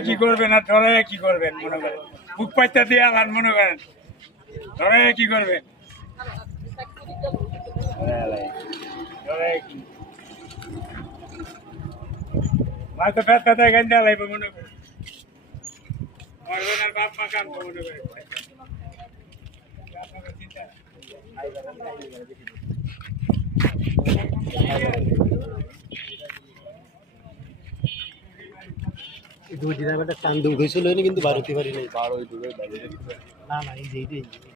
কি করবেন আর ধরে কি করবেন মনে করেন বুক পাইতে দিয়ে আর মনে করেন ধরে কি করবেন মাছ তো পেট পেতে গান দেওয়া লাগবে মনে করেন আর বাপ মা কাম মনে করেন দুই দিন একটা টান দিয়ে উঠেছিল কিন্তু বাড়িতে পারি নাই। না না এই যে